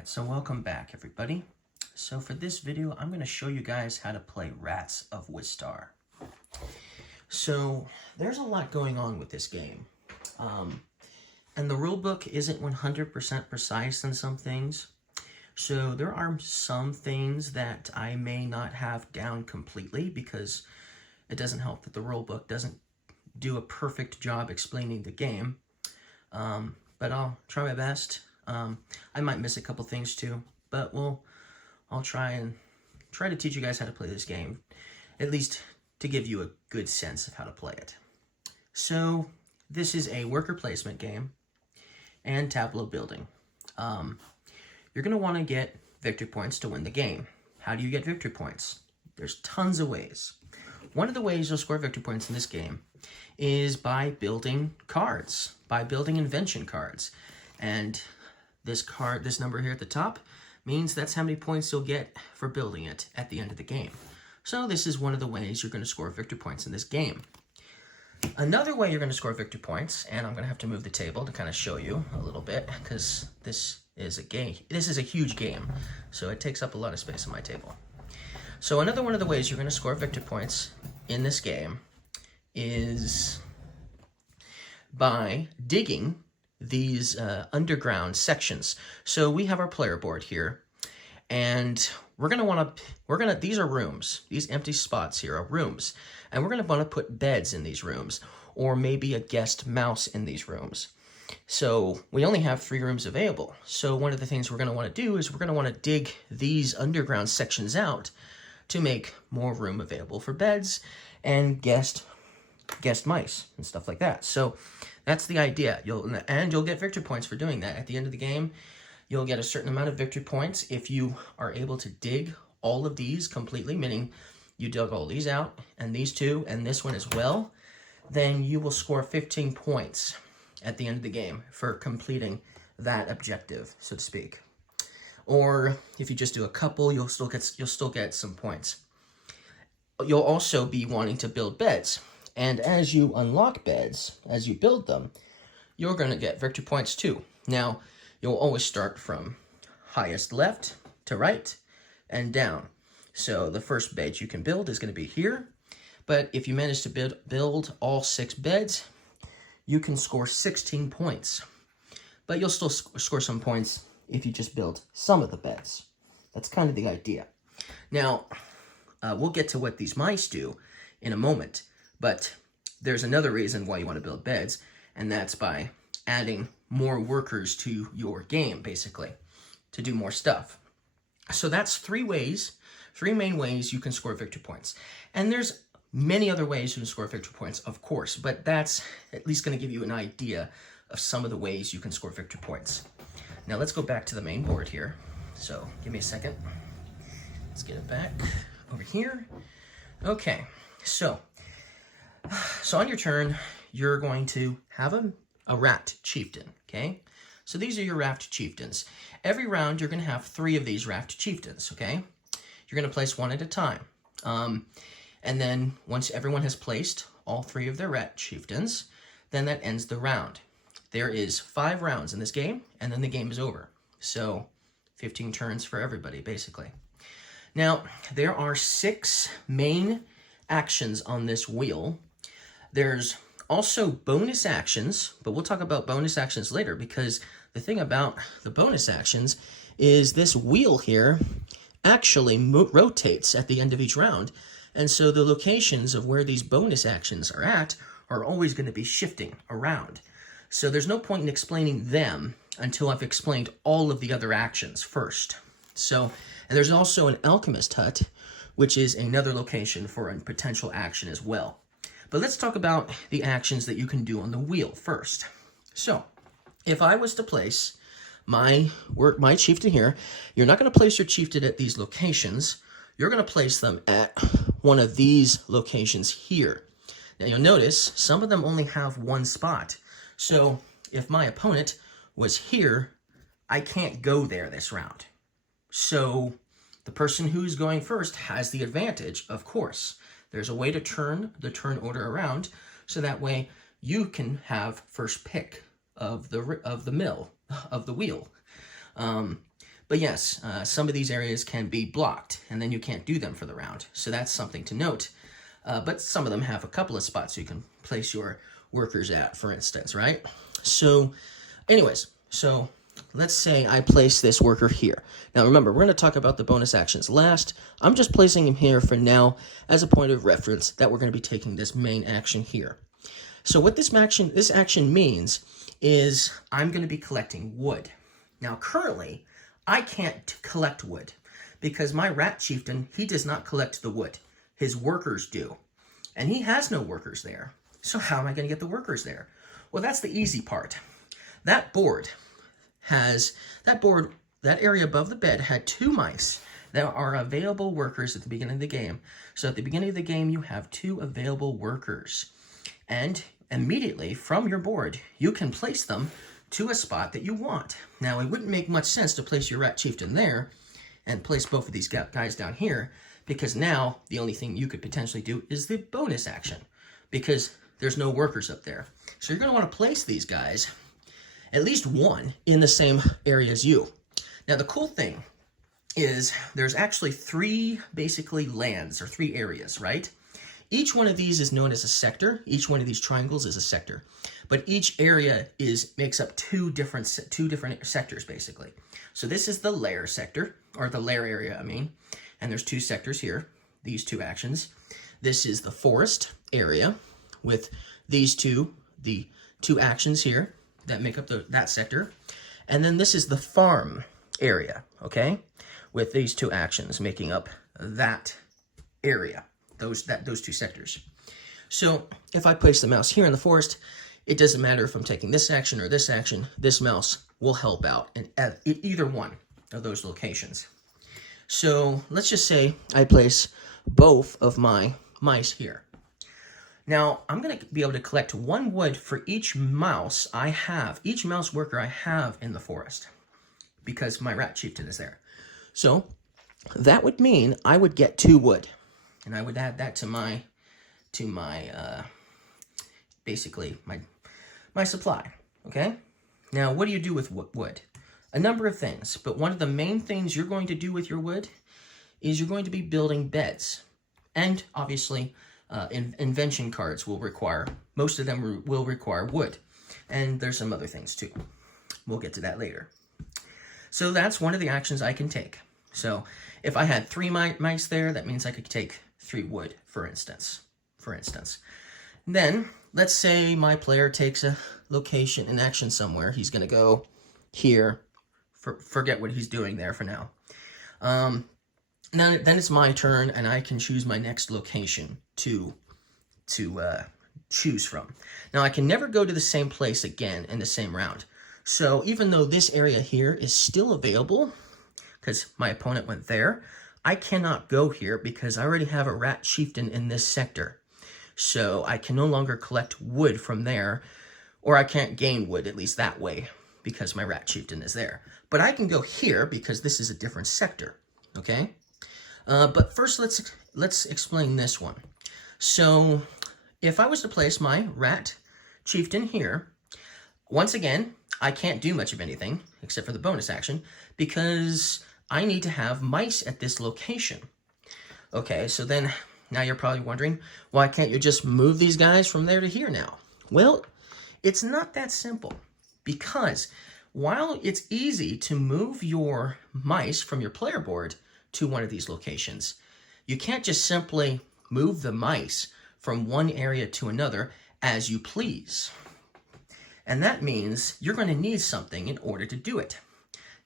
Alright, so welcome back everybody. So for this video, I'm going to show you guys how to play Rats of Wistar. So there's a lot going on with this game. And the rulebook isn't 100% precise in some things. So there are some things that I may not have down completely because it doesn't help that the rulebook doesn't do a perfect job explaining the game. But I'll try my best. I might miss a couple things too, but I'll try to teach you guys how to play this game, at least to give you a good sense of how to play it. So this is a worker placement game and tableau building. You're going to want to get victory points to win the game. How do you get victory points? There's tons of ways. One of the ways you'll score victory points in this game is by building cards, by building invention cards. And this number here at the top, means that's how many points you'll get for building it at the end of the game. So this is one of the ways you're going to score victory points in this game. Another way you're going to score victory points, and I'm going to have to move the table to kind of show you a little bit, because this is a game. This is a huge game, so it takes up a lot of space on my table. So another one of the ways you're going to score victory points in this game is by digging these underground sections. So we have our player board here, and these are rooms. These empty spots here are rooms, and we're gonna want to put beds in these rooms, or maybe a guest mouse in these rooms. So we only have 3 rooms available. So one of the things we're gonna want to do is we're gonna want to dig these underground sections out to make more room available for beds and guest mice and stuff like that. So that's the idea. You'll get victory points for doing that. At the end of the game, you'll get a certain amount of victory points if you are able to dig all of these completely, meaning you dug all these out, and these 2, and this one as well. Then you will score 15 points at the end of the game for completing that objective, so to speak. Or if you just do a couple, you'll still get some points. You'll also be wanting to build beds. And as you unlock beds, as you build them, you're going to get victory points too. Now, you'll always start from highest left to right and down. So the first bed you can build is going to be here. But if you manage to build all 6 beds, you can score 16 points. But you'll still score some points if you just build some of the beds. That's kind of the idea. Now, we'll get to what these mice do in a moment. But there's another reason why you want to build beds, and that's by adding more workers to your game, basically, to do more stuff. So that's 3 main ways you can score victory points. And there's many other ways you can score victory points, of course, but that's at least going to give you an idea of some of the ways you can score victory points. Now let's go back to the main board here. So give me a second. Let's get it back over here. Okay, so on your turn, you're going to have a rat chieftain, okay? So these are your raft chieftains. Every round, you're going to have 3 of these raft chieftains, okay? You're going to place 1 at a time. And then once everyone has placed all 3 of their rat chieftains, then that ends the round. There is 5 rounds in this game, and then the game is over. So 15 turns for everybody, basically. Now, there are 6 main actions on this wheel. There's also bonus actions, but we'll talk about bonus actions later, because the thing about the bonus actions is this wheel here actually rotates at the end of each round. And so the locations of where these bonus actions are at are always going to be shifting around. So there's no point in explaining them until I've explained all of the other actions first. So, and there's also an Alchemist Hut, which is another location for a potential action as well. But let's talk about the actions that you can do on the wheel first. So, if I was to place my chieftain here, you're not going to place your chieftain at these locations. You're going to place them at one of these locations here. Now, you'll notice some of them only have 1 spot. So, if my opponent was here, I can't go there this round. So, the person who's going first has the advantage, of course. There's a way to turn the turn order around, so that way you can have first pick of the wheel. But yes, some of these areas can be blocked, and then you can't do them for the round. So that's something to note. But some of them have a couple of spots you can place your workers at, for instance, right? So anyways, so let's say I place this worker here. Now remember, we're going to talk about the bonus actions last. I'm just placing him here for now as a point of reference that we're going to be taking this main action here. So what this action means is I'm going to be collecting wood. Now currently, I can't collect wood because my rat chieftain, he does not collect the wood. His workers do. And he has no workers there. So how am I going to get the workers there? Well, that's the easy part. That area above the bed had 2 mice that are available workers at the beginning of the game. So at the beginning of the game, you have 2 available workers. And immediately from your board, you can place them to a spot that you want. Now, it wouldn't make much sense to place your rat chieftain there and place both of these guys down here, because now the only thing you could potentially do is the bonus action, because there's no workers up there. So you're going to want to place these guys, at least one, in the same area as you. Now, the cool thing is there's actually 3 basically lands, or 3 areas, right? Each one of these is known as a sector. Each one of these triangles is a sector. But each area makes up two different sectors, basically. So this is the lair sector, or the lair area, I mean. And there's 2 sectors here, these 2 actions. This is the forest area with these the 2 actions here that make up that sector. And then this is the farm area, okay? With these 2 actions making up that area. Those 2 sectors. So if I place the mouse here in the forest, it doesn't matter if I'm taking this action or this action, this mouse will help out at either one of those locations. So let's just say I place both of my mice here. Now I'm going to be able to collect 1 wood for each mouse each mouse worker I have in the forest, because my rat chieftain is there. So that would mean I would get 2 wood. And I would add that to my basically my supply, okay? Now, what do you do with wood? A number of things, but one of the main things you're going to do with your wood is you're going to be building beds. And obviously, invention cards most of them will require wood. And there's some other things too. We'll get to that later. So that's one of the actions I can take. So if I had 3 mice there, that means I could take 3 wood, for instance. Then, let's say my player takes a location, an action somewhere. He's going to go here. Forget what he's doing there for now. Then it's my turn, and I can choose my next location to choose from. Now, I can never go to the same place again in the same round. So even though this area here is still available, because my opponent went there, I cannot go here because I already have a rat chieftain in this sector. So I can no longer collect wood from there, or I can't gain wood, at least that way, because my rat chieftain is there. But I can go here because this is a different sector, okay? But first, let's explain this one. So if I was to place my rat chieftain here, once again, I can't do much of anything except for the bonus action because I need to have mice at this location. Okay, so then now you're probably wondering, why can't you just move these guys from there to here now? Well, it's not that simple, because while it's easy to move your mice from your player board to one of these locations, you can't just simply move the mice from one area to another as you please. And that means you're going to need something in order to do it.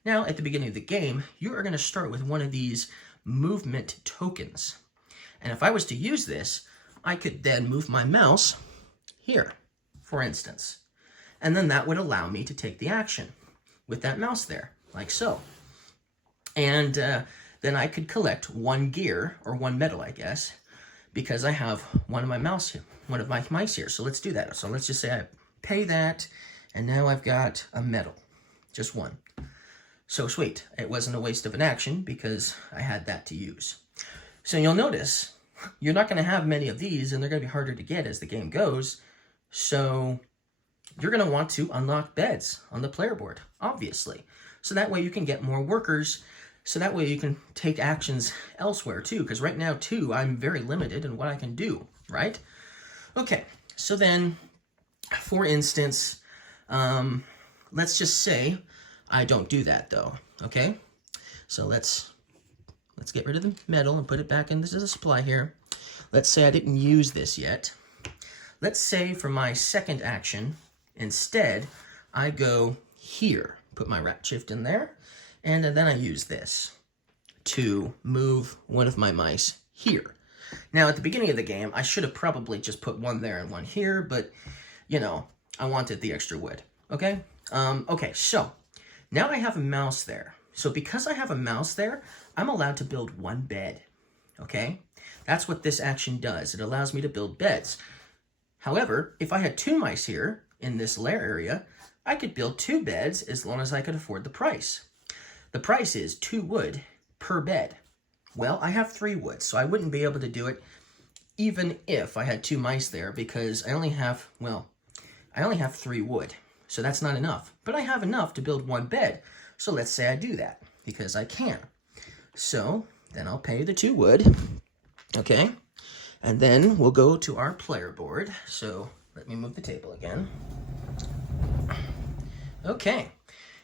Now, at the beginning of the game, you are going to start with one of these movement tokens. And if I was to use this, I could then move my mouse here, for instance. And then that would allow me to take the action with that mouse there, like so. And then I could collect 1 gear, or 1 medal, I guess, because I have one of my mice here. So let's do that. So let's just say I pay that, and now I've got a medal, just 1. So sweet, it wasn't a waste of an action because I had that to use. So you'll notice, you're not going to have many of these, and they're going to be harder to get as the game goes. So you're going to want to unlock beds on the player board, obviously. So that way you can get more workers, so that way you can take actions elsewhere too, because right now too, I'm very limited in what I can do, right? Okay, so then, for instance, let's just say I don't do that though, okay? So let's get rid of the metal and put it back into the supply here. Let's say I didn't use this yet. Let's say for my second action, instead, I go here, put my rat shift in there, and then I use this to move one of my mice here. Now, at the beginning of the game, I should have probably just put one there and one here, but, you know, I wanted the extra wood, okay? Okay, so now I have a mouse there. So because I have a mouse there, I'm allowed to build one bed, okay? That's what this action does. It allows me to build beds. However, if I had 2 mice here in this lair area, I could build 2 beds as long as I could afford the price. The price is 2 wood per bed. Well, I have 3 wood, so I wouldn't be able to do it even if I had 2 mice there because I only have 3 wood. So that's not enough. But I have enough to build 1 bed. So let's say I do that because I can. So then I'll pay the 2 wood. Okay. And then we'll go to our player board. So let me move the table again. Okay.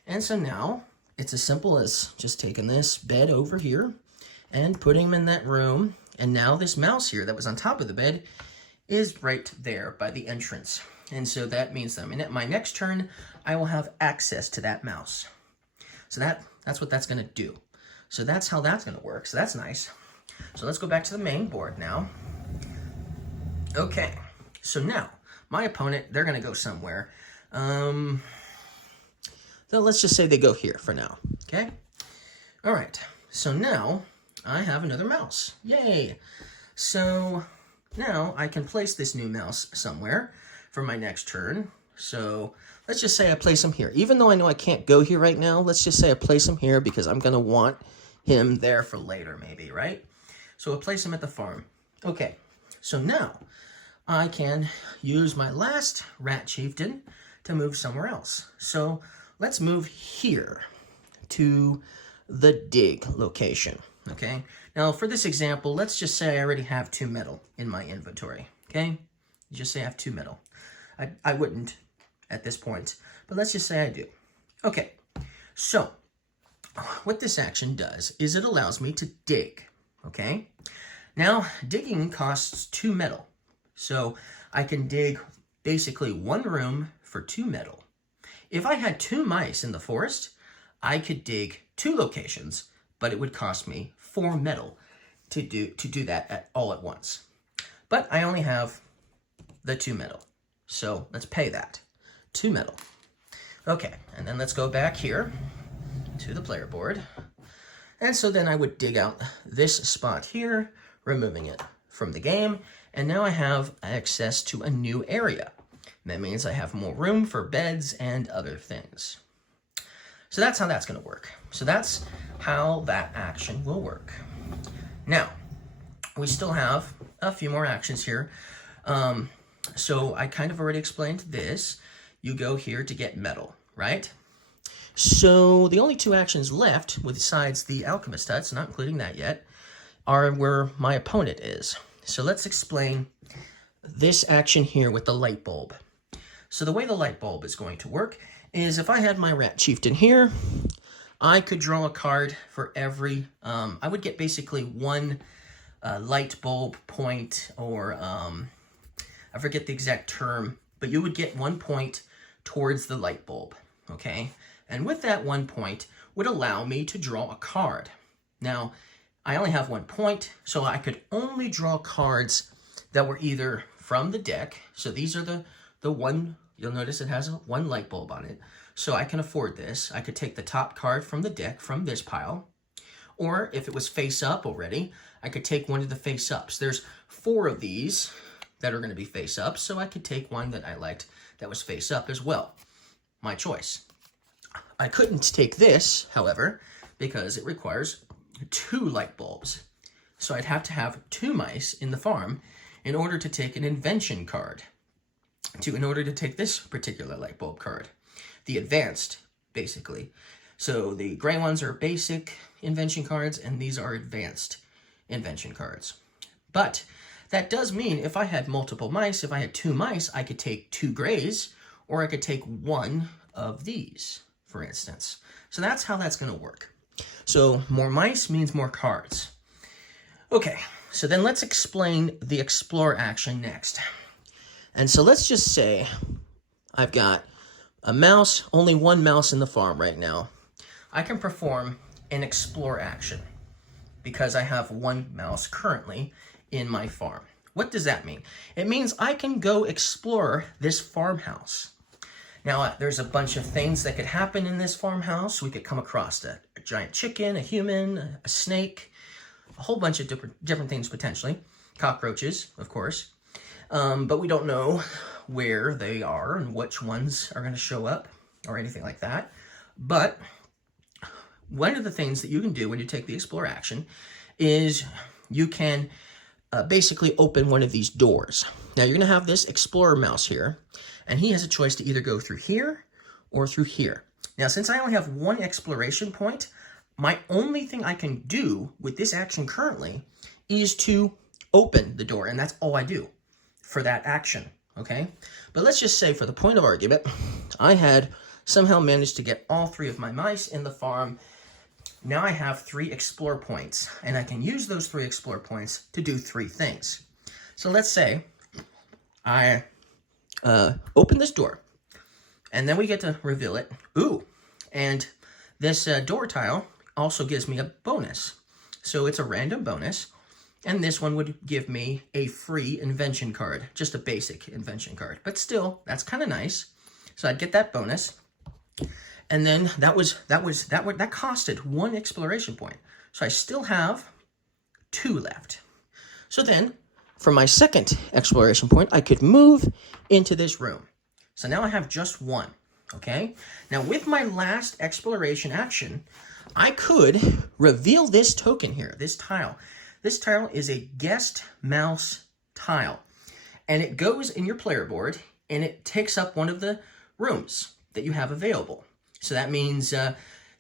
And so now it's as simple as just taking this bed over here and putting him in that room. And now this mouse here that was on top of the bed is right there by the entrance. And so that means that at my next turn, I will have access to that mouse. So that's what that's going to do. So that's how that's going to work. So that's nice. So let's go back to the main board now. Okay. So now, my opponent, they're going to go somewhere. So let's just say they go here for now. Okay? All right. So now, I have another mouse. Yay! So now I can place this new mouse somewhere for my next turn. So let's just say I place him here. Even though I know I can't go here right now, let's just say I place him here because I'm going to want him there for later maybe, right? So I'll place him at the farm. Okay, so now I can use my last rat chieftain to move somewhere else. So let's move here to the dig location, okay? Now for this example, let's just say I already have 2 metal in my inventory, okay? Just say I have 2 metal. I wouldn't at this point, but let's just say I do. Okay, so what this action does is it allows me to dig, okay? Now, digging costs 2 metal, so I can dig basically 1 room for 2 metal. If I had 2 mice in the forest, I could dig 2 locations, but it would cost me 4 metal to do that all at once. But I only have the 2 metal. So let's pay that. 2 metal. Okay, and then let's go back here to the player board. And so then I would dig out this spot here, removing it from the game. And now I have access to a new area. That means I have more room for beds and other things. So that's how that's going to work. So that's how that action will work. Now, we still have a few more actions here. So I kind of already explained this. You go here to get metal, right? So the only 2 actions left, besides the Alchemist Huts, not including that yet, are where my opponent is. So let's explain this action here with the light bulb. So the way the light bulb is going to work is if I had my rat chieftain here, I could draw a card for every, I would get basically 1 light bulb point, or I forget the exact term, but you would get 1 point towards the light bulb, okay? And with that 1 point would allow me to draw a card. Now, I only have 1 point, so I could only draw cards that were either from the deck. So these are the one, you'll notice it has 1 light bulb on it. So I can afford this. I could take the top card from the deck from this pile. Or if it was face up already, I could take one of the face ups. There's 4 of these that are going to be face up, so I could take one that I liked that was face up as well. My choice. I couldn't take this, however, because it requires 2 light bulbs. So I'd have to have 2 mice in the farm in order to take an invention card. in order to take this particular light bulb card. The advanced, basically. So the gray ones are basic invention cards, and these are advanced invention cards. But that does mean if I had multiple mice, if I had 2 mice, I could take 2 grays, or I could take 1 of these, for instance. So that's how that's going to work. So more mice means more cards. Okay, so then let's explain the explore action next. And so let's just say I've got a mouse, only 1 mouse in the farm right now. I can perform an explore action because I have 1 mouse currently in my farm. What does that mean? It means I can go explore this farmhouse. Now, there's a bunch of things that could happen in this farmhouse. We could come across a giant chicken, a human, a snake, a whole bunch of different things potentially. Cockroaches, of course. But we don't know where they are and which ones are going to show up or anything like that. But one of the things that you can do when you take the explore action is you can basically open one of these doors. Now you're going to have this explorer mouse here, and he has a choice to either go through here or through here. Now, since I only have 1 exploration point, my only thing I can do with this action currently is to open the door, and that's all I do for that action, okay? But let's just say, for the point of argument, I had somehow managed to get all 3 of my mice in the farm. Now I have 3 explore points, and I can use those 3 explore points to do 3 things. So let's say I open this door, and then we get to reveal it. Ooh, and this door tile also gives me a bonus. So it's a random bonus, and this one would give me a free invention card, just a basic invention card. But still, that's kind of nice. So I'd get that bonus. And then that costed 1 exploration point. So I still have 2 left. So then, for my second exploration point, I could move into this room. So now I have just 1, okay? Now with my last exploration action, I could reveal this token here, this tile. This tile is a guest mouse tile. And it goes in your player board, and it takes up one of the rooms that you have available. So that means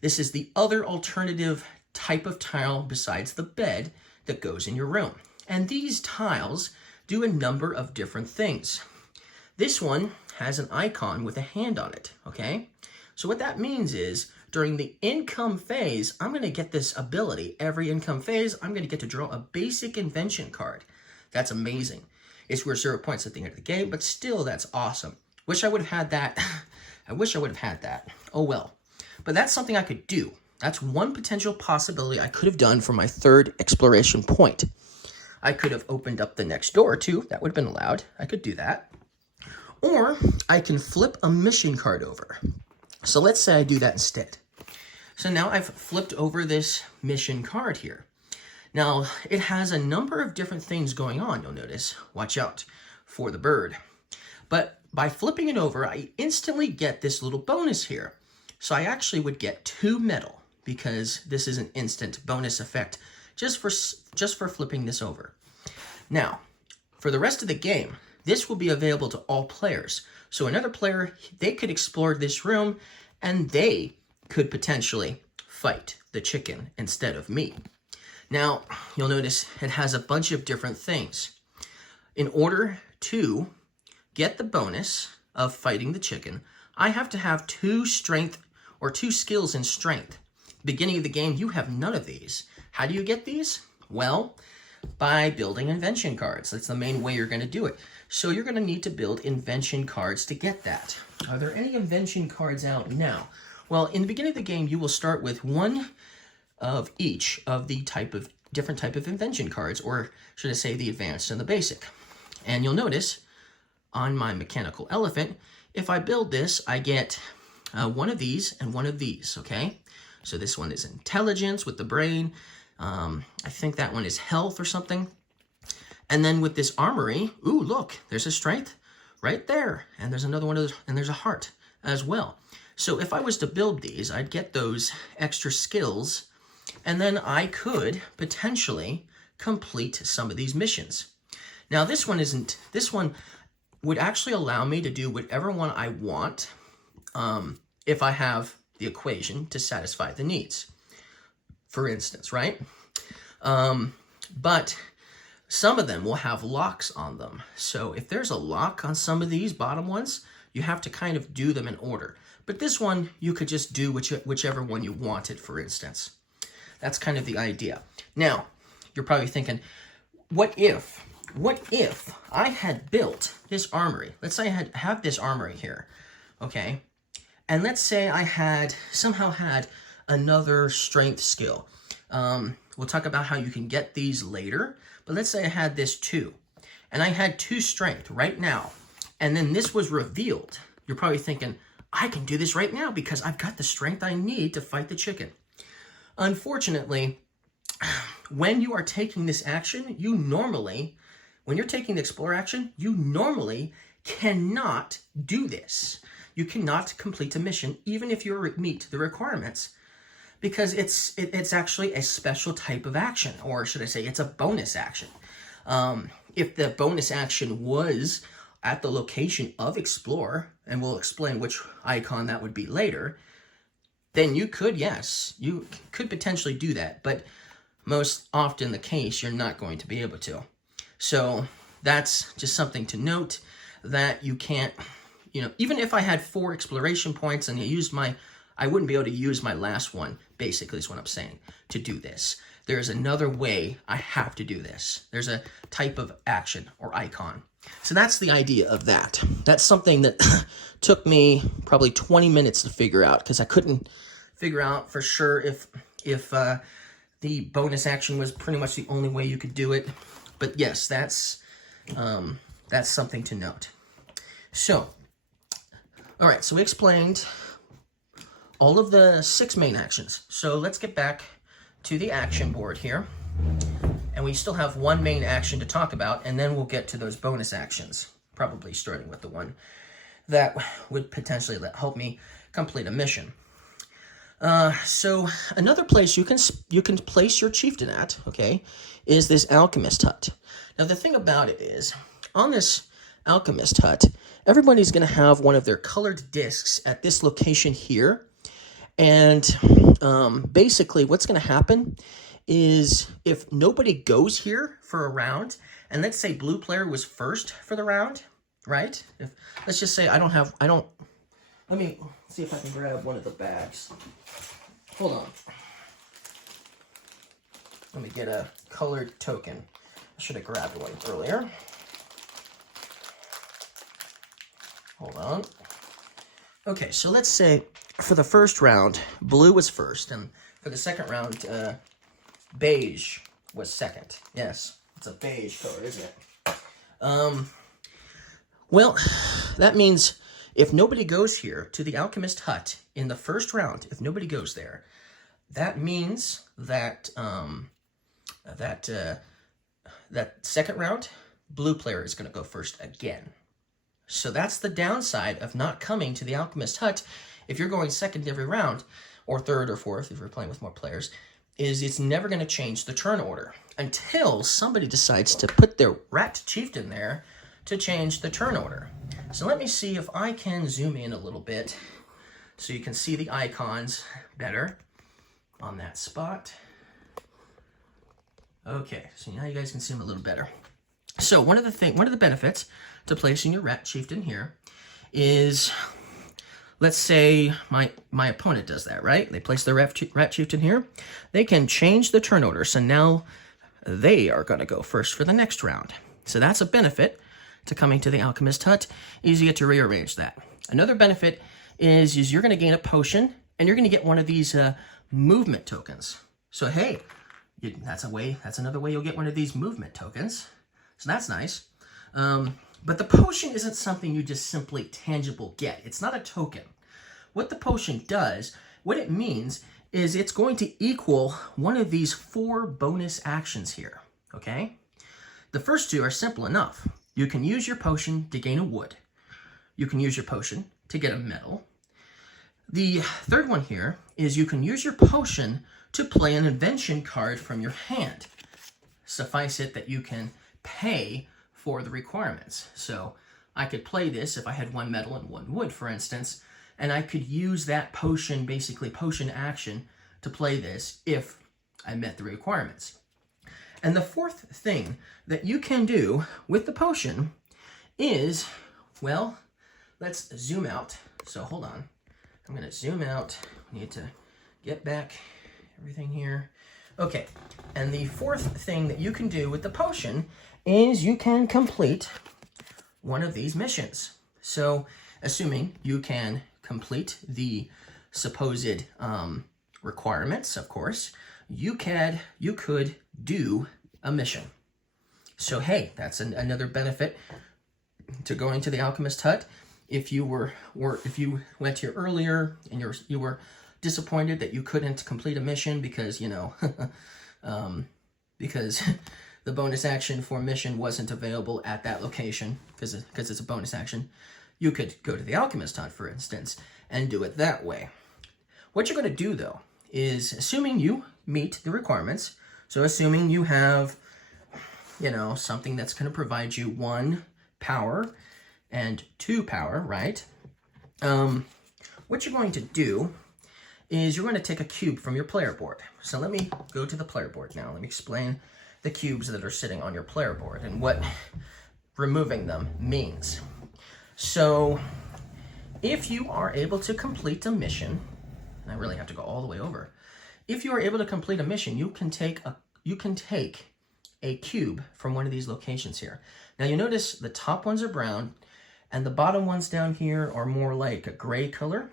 this is the other alternative type of tile besides the bed that goes in your room. And these tiles do a number of different things. This one has an icon with a hand on it, okay? So what that means is during the income phase, I'm going to get this ability. Every income phase, I'm going to get to draw a basic invention card. That's amazing. It's worth 0 points at the end of the game, but still, that's awesome. Wish I would have had that. I wish I would have had that. Oh well. But that's something I could do. That's one potential possibility I could have done for my 3rd exploration point. I could have opened up the next door too. That would have been allowed. I could do that. Or I can flip a mission card over. So let's say I do that instead. So now I've flipped over this mission card here. Now it has a number of different things going on, you'll notice. Watch out for the bird. But by flipping it over, I instantly get this little bonus here. So I actually would get 2 metal because this is an instant bonus effect just for flipping this over. Now, for the rest of the game, this will be available to all players. So another player, they could explore this room, and they could potentially fight the chicken instead of me. Now, you'll notice it has a bunch of different things. In order to get the bonus of fighting the chicken, I have to have 2 strength or 2 skills in strength. Beginning of the game, you have none of these. How do you get these? Well, by building invention cards. That's the main way you're going to do it. So you're going to need to build invention cards to get that. Are there any invention cards out now? Well, in the beginning of the game, you will start with 1 of each of the different type of invention cards, or should I say the advanced and the basic. And you'll notice on my mechanical elephant, if I build this, I get 1 of these and 1 of these, okay? So this one is intelligence with the brain. I think that one is health or something. And then with this armory, ooh, look, there's a strength right there. And there's another one of those, and there's a heart as well. So if I was to build these, I'd get those extra skills, and then I could potentially complete some of these missions. Now this one, would actually allow me to do whatever one I want if I have the equation to satisfy the needs, for instance, right? But some of them will have locks on them. So if there's a lock on some of these bottom ones, you have to kind of do them in order. But this one, you could just do whichever one you wanted, for instance. That's kind of the idea. Now, you're probably thinking, what if I had built this armory? Let's say I have this armory here, okay? And let's say I somehow had another strength skill. We'll talk about how you can get these later, but let's say I had this 2, and I had 2 strength right now, and then this was revealed. You're probably thinking, I can do this right now because I've got the strength I need to fight the chicken. Unfortunately, when you are taking this action, when you're taking the explore action, you normally cannot do this. You cannot complete a mission, even if you meet the requirements, because it's actually a special type of action, or should I say it's a bonus action. If the bonus action was at the location of explore, and we'll explain which icon that would be later, then you could potentially do that, but most often the case, you're not going to be able to. So that's just something to note, that you can't, even if I had 4 exploration points and I wouldn't be able to use my last one, basically is what I'm saying, to do this. There's another way I have to do this. There's a type of action or icon. So that's the idea of that. That's something that took me probably 20 minutes to figure out, because I couldn't figure out for sure if the bonus action was pretty much the only way you could do it. But yes, that's something to note. So, all right, so we explained all of the 6 main actions. So let's get back to the action board here. And we still have 1 main action to talk about, and then we'll get to those bonus actions, probably starting with the one that would potentially help me complete a mission. So another place you can place your chieftain at, okay, is this Alchemist Hut. Now the thing about it is, on this Alchemist Hut, everybody's going to have one of their colored discs at this location here. And basically what's going to happen is, if nobody goes here for a round, and let's say blue player was first for the round, right? Let's just say let me see if I can grab one of the bags. Hold on. Let me get a colored token. I should have grabbed one earlier. Hold on. Okay, so let's say for the first round, blue was first, and for the second round, beige was second. Yes, it's a beige color, isn't it? Well, that means if nobody goes here to the Alchemist Hut in the first round, if nobody goes there, that means that that second round, blue player is going to go first again. So that's the downside of not coming to the Alchemist Hut if you're going second every round, or third or fourth if you're playing with more players, is it's never going to change the turn order until somebody decides to put their rat chieftain there to change the turn order. So let me see if I can zoom in a little bit so you can see the icons better on that spot. Okay, so now you guys can see them a little better. So one of the benefits to placing your rat chieftain here is, let's say my opponent does that, right? They place their rat chieftain here. They can change the turn order, so now they are going to go first for the next round. So that's a benefit to coming to the Alchemist Hut. Easy to rearrange that. Another benefit is you're going to gain a potion, and you're going to get one of these movement tokens. So hey, that's another way you'll get one of these movement tokens. So that's nice. But the potion isn't something you just simply tangible get. It's not a token. What the potion does, what it means, is it's going to equal one of these 4 bonus actions here, okay? The first 2 are simple enough. You can use your potion to gain a wood. You can use your potion to get a metal. The third one here is you can use your potion to play an invention card from your hand. Suffice it that you can pay for the requirements. So I could play this if I had 1 metal and 1 wood, for instance, and I could use that potion, basically potion action, to play this if I met the requirements. And the fourth thing that you can do with the potion is, well, let's zoom out. So hold on. I'm going to zoom out. We need to get back everything here. Okay, and the fourth thing that you can do with the potion is you can complete one of these missions. So, assuming you can complete the supposed requirements, of course, you could do a mission. So, hey, that's another benefit to going to the Alchemist Hut. If you if you went here earlier and you were disappointed that you couldn't complete a mission because, you know, because the bonus action for mission wasn't available at that location because it's a bonus action, you could go to the Alchemist Hut, for instance, and do it that way. What you're going to do, though, is assuming you meet the requirements, so assuming you have, you know, something that's going to provide you 1 power and 2 power, right? What you're going to do is you're going to take a cube from your player board. So let me go to the player board now. Let me explain the cubes that are sitting on your player board and what removing them means. So if you are able to complete a mission, and I really have to go all the way over. If you are able to complete a mission, you can take a cube from one of these locations here. Now you notice the top ones are brown and the bottom ones down here are more like a gray color.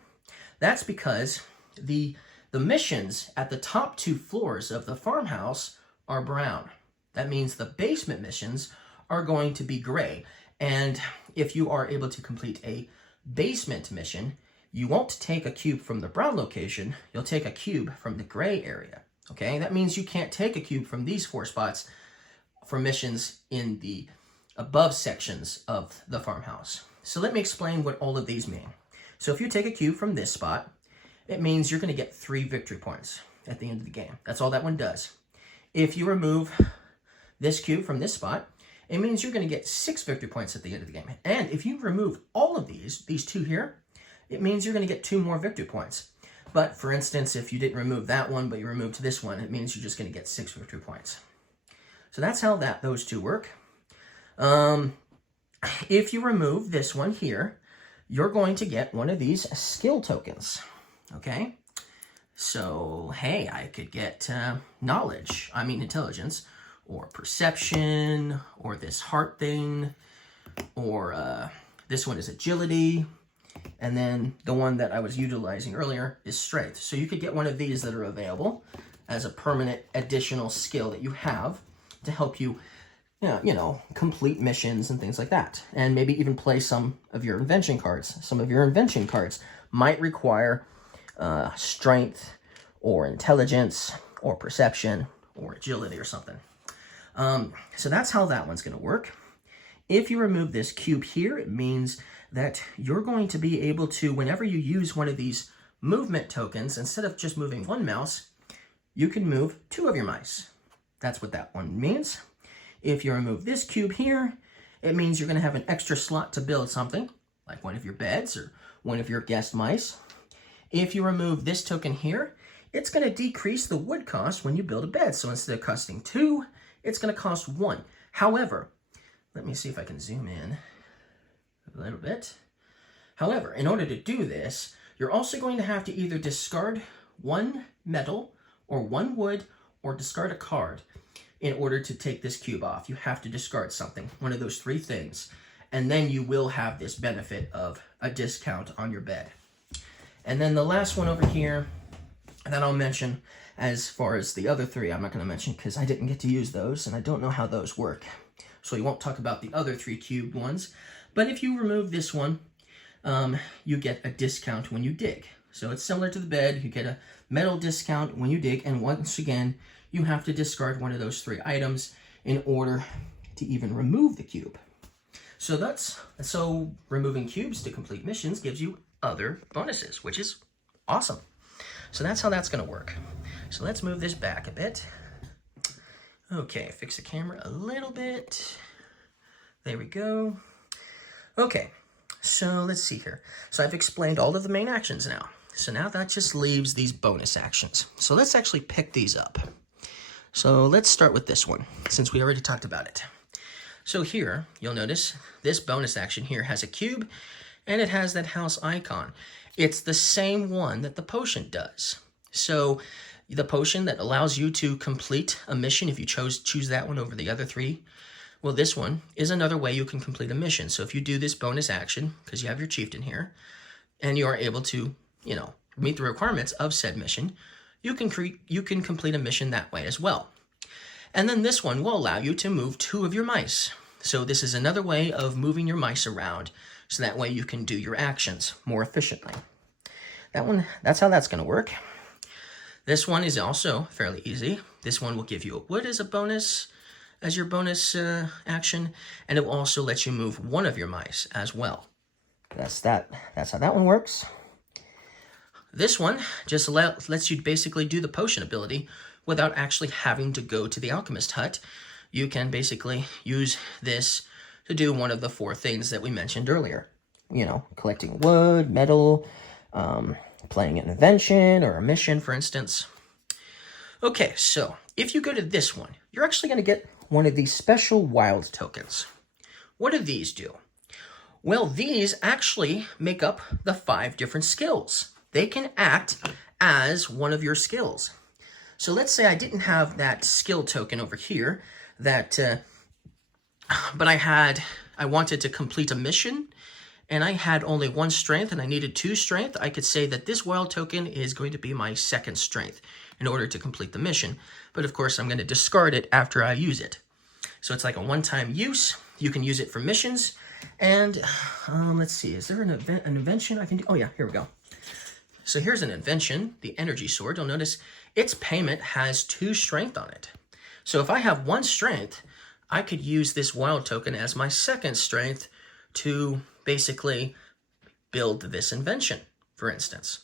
That's because the missions at the top 2 floors of the farmhouse are brown. That means the basement missions are going to be gray. And if you are able to complete a basement mission, you won't take a cube from the brown location, you'll take a cube from the gray area. Okay, that means you can't take a cube from these 4 spots for missions in the above sections of the farmhouse. So let me explain what all of these mean. So if you take a cube from this spot, it means you're going to get 3 victory points at the end of the game. That's all that one does. If you remove this cube from this spot, it means you're going to get 6 victory points at the end of the game. And if you remove all of these 2 here, it means you're going to get 2 more victory points. But for instance, if you didn't remove that one, but you removed this one, it means you're just going to get 6 victory points. So that's how those 2 work. If you remove this one here, you're going to get one of these skill tokens. Okay? So, hey, I could get intelligence, or perception, or this heart thing, or this one is agility, and then the one that I was utilizing earlier is strength. So you could get one of these that are available as a permanent additional skill that you have to help you, you know, complete missions and things like that. And maybe even play some of your invention cards. Some of your invention cards might require strength, or intelligence, or perception, or agility, or something. So that's how that one's going to work. If you remove this cube here, it means that you're going to be able to, whenever you use one of these movement tokens, instead of just moving 1 mouse, you can move 2 of your mice. That's what that one means. If you remove this cube here, it means you're going to have an extra slot to build something, like one of your beds or one of your guest mice. If you remove this token here, it's going to decrease the wood cost when you build a bed. So instead of costing 2, it's going to cost 1. However, let me see if I can zoom in a little bit. However, in order to do this, you're also going to have to either discard 1 metal or 1 wood or discard a card in order to take this cube off. You have to discard something, one of those 3 things, and then you will have this benefit of a discount on your bed. And then the last one over here that I'll mention, as far as the other 3, I'm not going to mention because I didn't get to use those and I don't know how those work. So we won't talk about the other 3 cubed ones. But if you remove this one, you get a discount when you dig. So it's similar to the bed. You get a metal discount when you dig. And once again, you have to discard one of those 3 items in order to even remove the cube. So removing cubes to complete missions gives you other bonuses, which is awesome. So that's how that's going to work. So let's move this back a bit. Okay, fix the camera a little bit. There we go. Okay, so let's see here. So I've explained all of the main actions now. So now that just leaves these bonus actions. So let's actually pick these up. So let's start with this one, since we already talked about it. So here, you'll notice this bonus action here has a cube, and it has that house icon. It's the same one that the potion does. So the potion that allows you to complete a mission, if you choose that one over the other three, well, this one is another way you can complete a mission. So if you do this bonus action, because you have your chieftain here, and you are able to, meet the requirements of said mission, you can complete a mission that way as well. And then this one will allow you to move 2 of your mice. So this is another way of moving your mice around, so that way you can do your actions more efficiently. That's how that's going to work. This one is also fairly easy. This one will give you a wood as your bonus action, and it will also let you move 1 of your mice as well. That's how that one works. This one just lets you basically do the potion ability without actually having to go to the Alchemist Hut. You can basically use this to do one of the 4 things that we mentioned earlier. Collecting wood, metal, playing an invention or a mission, for instance. Okay, so if you go to this one, you're actually going to get one of these special wild tokens. What do these do? Well, these actually make up the 5 different skills. They can act as one of your skills. So let's say I didn't have that skill token over here, but I wanted to complete a mission, and I had only 1 strength and I needed 2 strength. I could say that this wild token is going to be my 2nd strength in order to complete the mission. But of course, I'm going to discard it after I use it. So it's like a one-time use. You can use it for missions. And let's see, is there an invention I can do? Oh yeah, here we go. So here's an invention, the energy sword. You'll notice its payment has 2 strength on it. So if I have 1 strength, I could use this wild token as my 2nd strength to basically build this invention, for instance.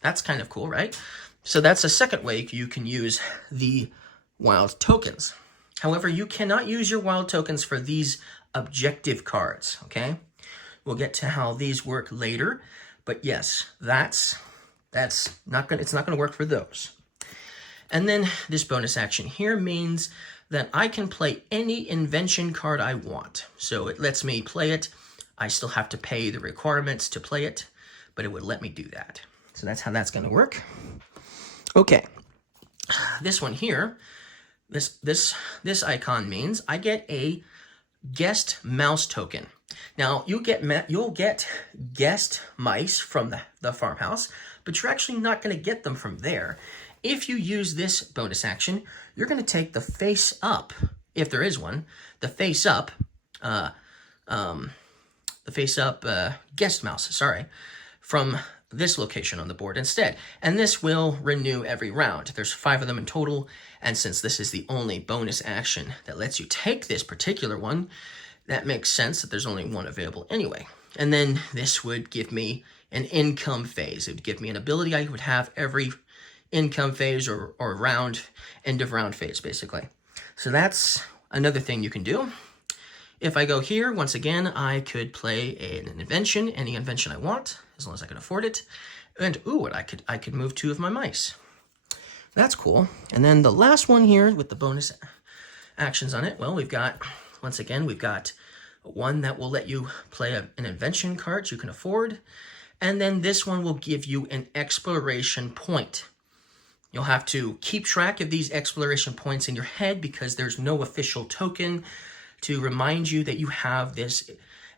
That's kind of cool, right? So that's a second way you can use the wild tokens. However, you cannot use your wild tokens for these objective cards, okay? We'll get to how these work later, but yes, it's not going to work for those. And then this bonus action here means that I can play any invention card I want. So it lets me play it. I still have to pay the requirements to play it, but it would let me do that. So that's how that's going to work. Okay, this one here, this icon means I get a guest mouse token. Now you'll get guest mice from the farmhouse, but you're actually not going to get them from there. If you use this bonus action, you're going to take the face up, if there is one, the face up guest mouse, from this location on the board instead. And this will renew every round. There's 5 of them in total, and since this is the only bonus action that lets you take this particular one, that makes sense that there's only 1 available anyway. And then this would give me an income phase. It would give me an ability I would have every income phase or round, end of round phase, basically. So that's another thing you can do. If I go here, once again, I could play an invention, any invention I want, as long as I can afford it. And ooh, I could move 2 of my mice. That's cool. And then the last one here with the bonus actions on it, well, we've got one that will let you play an invention card you can afford. And then this one will give you an exploration point. You'll have to keep track of these exploration points in your head because there's no official token to remind you that you have this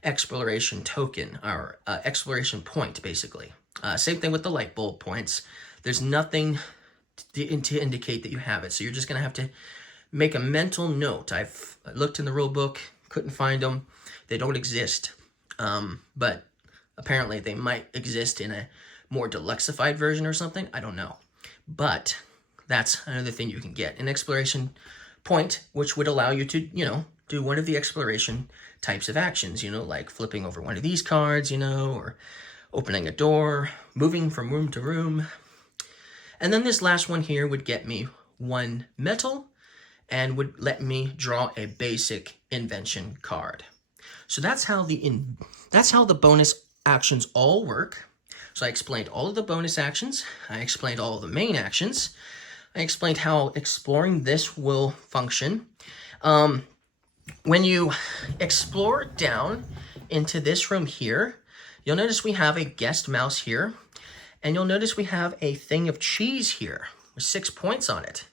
exploration token, or exploration point, basically. Same thing with the light bulb points. There's nothing to indicate that you have it, so you're just going to have to make a mental note. I've looked in the rule book, couldn't find them. They don't exist, but apparently they might exist in a more deluxified version or something. I don't know. But that's another thing you can get. An exploration point, which would allow you to, do one of the exploration types of actions, like flipping over one of these cards, or opening a door, moving from room to room. And then this last one here would get me 1 metal and would let me draw a basic invention card. So that's how the bonus actions all work. So I explained all of the bonus actions. I explained all of the main actions. I explained how exploring this will function. When you explore down into this room here, you'll notice we have a guest mouse here, and you'll notice we have a thing of cheese here with 6 points on it.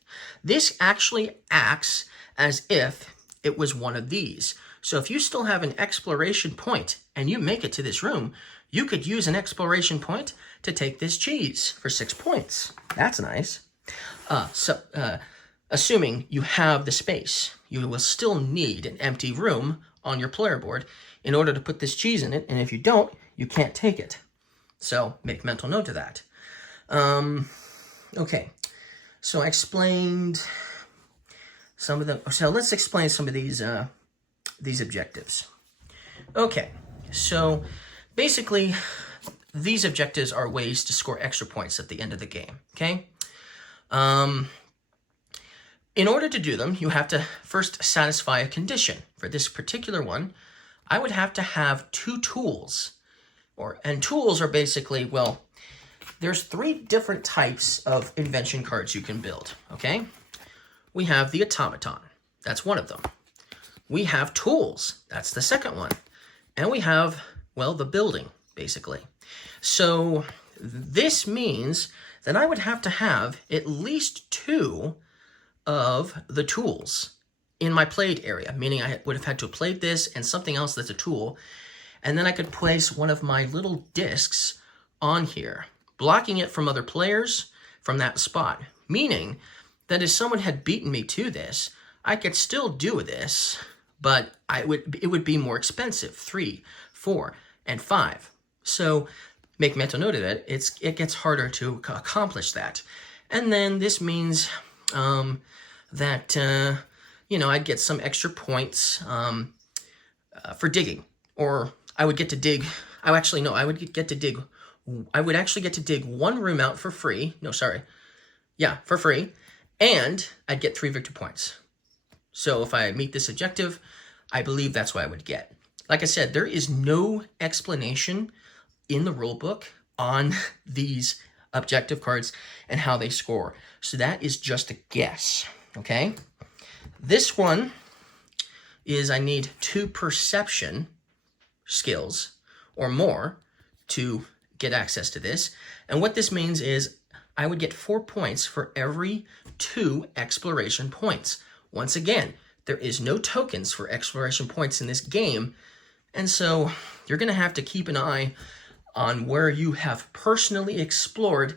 This actually acts as if it was one of these. So if you still have an exploration point and you make it to this room, you could use an exploration point to take this cheese for 6 points. That's nice. Assuming you have the space, you will still need an empty room on your player board in order to put this cheese in it, and if you don't, you can't take it. So make mental note of that. Okay, so I explained some of them. So let's explain some of these objectives. Okay, so basically, these objectives are ways to score extra points at the end of the game, okay? In order to do them, you have to first satisfy a condition. For this particular one, I would have to have 2 tools. And tools are basically, well, there's 3 different types of invention cards you can build, okay? We have the automaton. That's one of them. We have tools. That's the second one. And we have, well, the building, basically. So this means that I would have to have at least 2 of the tools in my played area, meaning I would have had to have played this and something else that's a tool, and then I could place one of my little discs on here, blocking it from other players from that spot, meaning that if someone had beaten me to this, I could still do this, but it would be more expensive, 3, 4, and 5. So make mental note of it. It gets harder to accomplish that. And then this means that, I'd get some extra points for digging, or I would get to dig. I would actually get to dig 1 room out for free. No, sorry. Yeah, for free. And I'd get 3 victory points. So if I meet this objective, I believe that's what I would get. Like I said, there is no explanation in the rule book on these objective cards and how they score. So that is just a guess, okay? This one is I need 2 perception skills or more to get access to this. And what this means is I would get 4 points for every 2 exploration points. Once again, there is no tokens for exploration points in this game, and so you're going to have to keep an eye on where you have personally explored,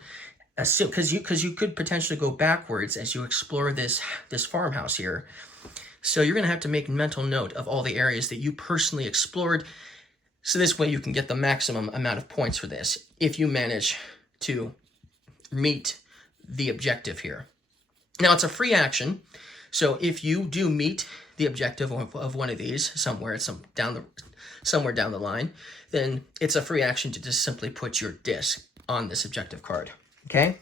because you could potentially go backwards as you explore this farmhouse here. So you're going to have to make mental note of all the areas that you personally explored, so this way you can get the maximum amount of points for this if you manage to meet the objective here. Now, it's a free action, so if you do meet the objective of one of these somewhere down the line, then it's a free action to just simply put your disc on this objective card, okay?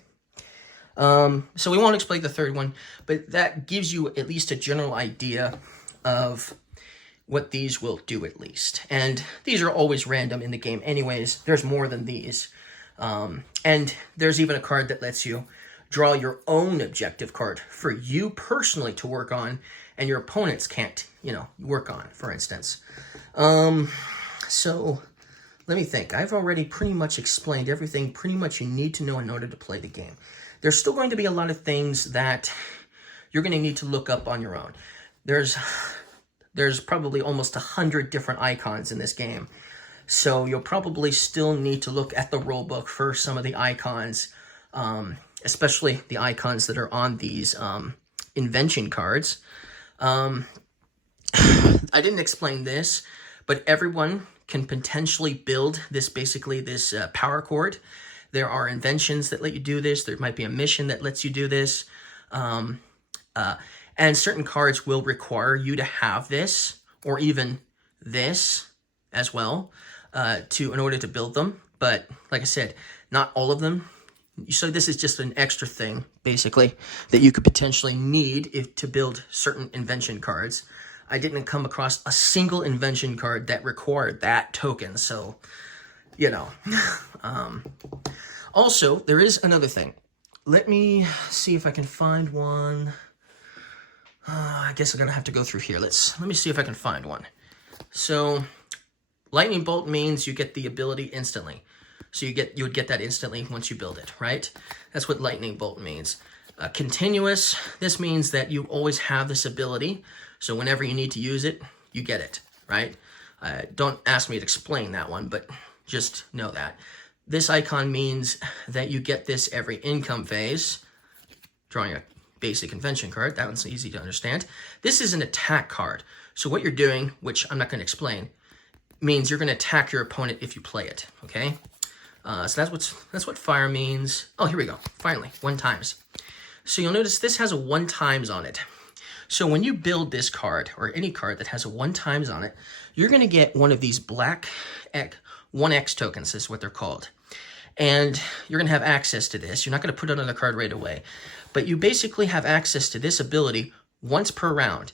So we won't explain the third one, but that gives you at least a general idea of what these will do at least. And these are always random in the game anyways. There's more than these. And there's even a card that lets you draw your own objective card for you personally to work on, and your opponents can't, work on, for instance. So let me think. I've already pretty much explained everything pretty much you need to know in order to play the game. There's still going to be a lot of things that you're going to need to look up on your own. There's probably almost 100 different icons in this game. So you'll probably still need to look at the rulebook for some of the icons, especially the icons that are on these invention cards. I didn't explain this, but everyone can potentially build this power cord. There are inventions that let you do this. There might be a mission that lets you do this. And certain cards will require you to have this, or even this as well, in order to build them. But like I said, not all of them. So this is just an extra thing, basically, that you could potentially need to build certain invention cards. I didn't come across a single invention card that required that token. So, you know. Also, there is another thing. Let me see if I can find one. I guess I'm gonna have to go through here. Let me see if I can find one. So, lightning bolt means you get the ability instantly. So you would get that instantly once you build it, right? That's what lightning bolt means. Continuous, this means that you always have this ability. So whenever you need to use it, you get it, right? Don't ask me to explain that one, but just know that. This icon means that you get this every income phase. Drawing a basic invention card, that one's easy to understand. This is an attack card. So what you're doing, which I'm not going to explain, means you're going to attack your opponent if you play it, okay? So that's what fire means. Oh, here we go. Finally, 1 times. So you'll notice this has a 1 times on it. So when you build this card, or any card that has a 1 times on it, you're going to get one of these black 1X tokens, is what they're called. And you're going to have access to this. You're not going to put it on the card right away. But you basically have access to this ability once per round,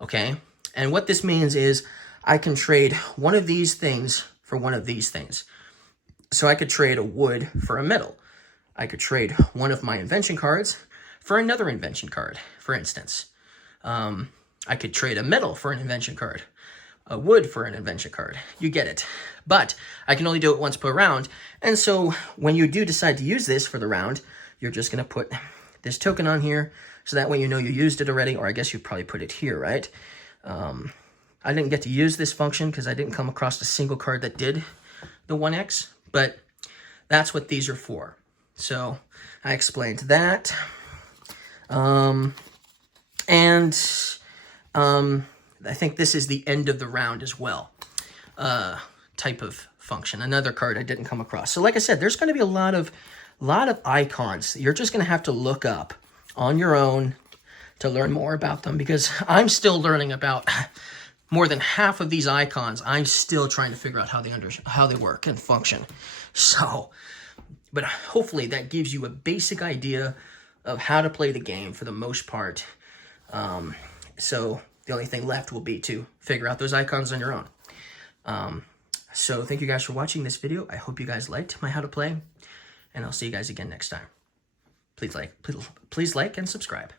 okay? And what this means is I can trade one of these things for one of these things. So I could trade a wood for a metal. I could trade one of my invention cards for another invention card, for instance. I could trade a metal for an invention card, a wood for an invention card. You get it. But I can only do it once per round. And so when you do decide to use this for the round, you're just going to put this token on here. So that way you know you used it already, or I guess you probably put it here, right? I didn't get to use this function because I didn't come across a single card that did the 1X. But that's what these are for. So I explained that. I think this is the end of the round as well. Type of function. Another card I didn't come across. So like I said, there's going to be a lot of icons. You're just going to have to look up on your own to learn more about them, because I'm still learning about more than half of these icons. I'm still trying to figure out how they work and function. So, but hopefully that gives you a basic idea of how to play the game for the most part. So the only thing left will be to figure out those icons on your own. So thank you guys for watching this video. I hope you guys liked my how to play, and I'll see you guys again next time. Please like and subscribe.